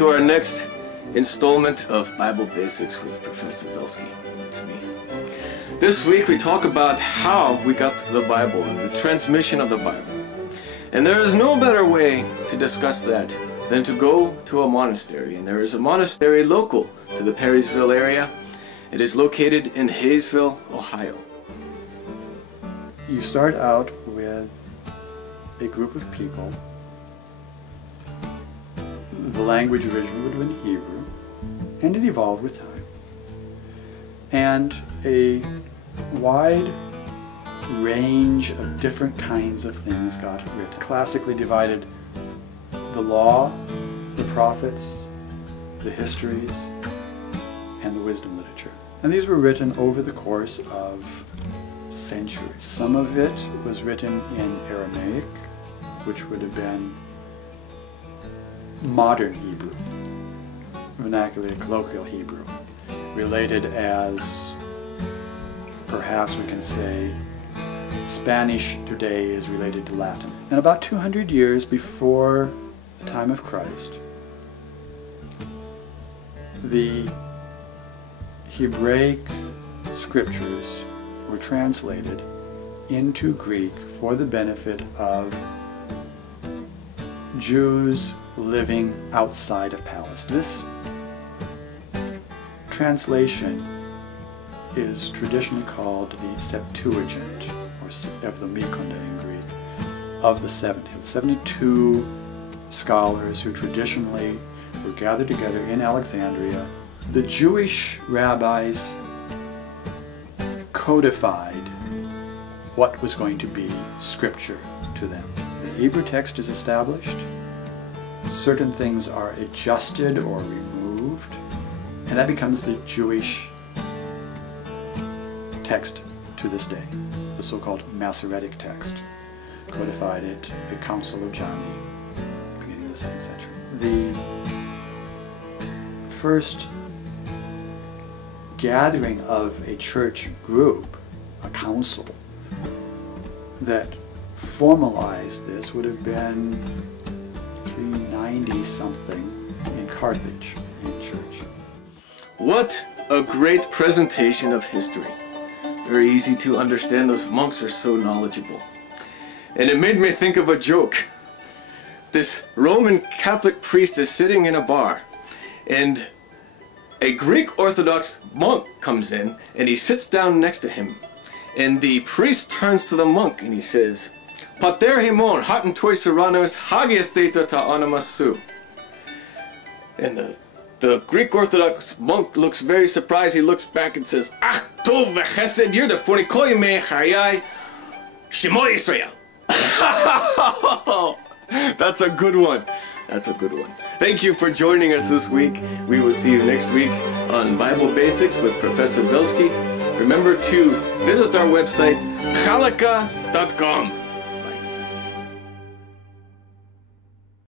to our next installment of Bible Basics with Professor Belsky. It's me. This week we talk about how we got the Bible and the transmission of the Bible. And there is no better way to discuss that than to go to a monastery. And there is a monastery local to the Perrysville area. It is located in Hayesville, Ohio. You start out with a group of people. The language originally would have been Hebrew, and it evolved with time. And a wide range of different kinds of things got written. Classically divided the law, the prophets, the histories, and the wisdom literature. And these were written over the course of centuries. Some of it was written in Aramaic, which would have been modern Hebrew, vernacular colloquial Hebrew, related as, perhaps we can say, Spanish today is related to Latin. And about 200 years before the time of Christ, the Hebraic scriptures were translated into Greek for the benefit of Jews living outside of Palestine. This translation is traditionally called the Septuagint, or of the Mikunda in Greek, of the 70. The 72 scholars who traditionally were gathered together in Alexandria. The Jewish rabbis codified what was going to be scripture to them. The Hebrew text is established, certain things are adjusted or removed, and that becomes the Jewish text to this day, the so-called Masoretic text, codified at the Council of Johnny, beginning of the 2nd century. The first gathering of a church group, a council, that formalized this would have been 390 something in Carthage, in church. What a great presentation of history. Very easy to understand. Those monks are so knowledgeable. And it made me think of a joke. This Roman Catholic priest is sitting in a bar, and a Greek Orthodox monk comes in and he sits down next to him. And the priest turns to the monk and he says, "Pater himon haten toi serranos hagias theta ta onamasu." And the Greek Orthodox monk looks very surprised. He looks back and says, "Ach tov v'chesed, you're the fornikoy me chayai Shemo Yisrael." That's a good one. That's a good one. Thank you for joining us this week. We will see you next week on Bible Basics with Professor Belsky. Remember to visit our website, chalaka.com.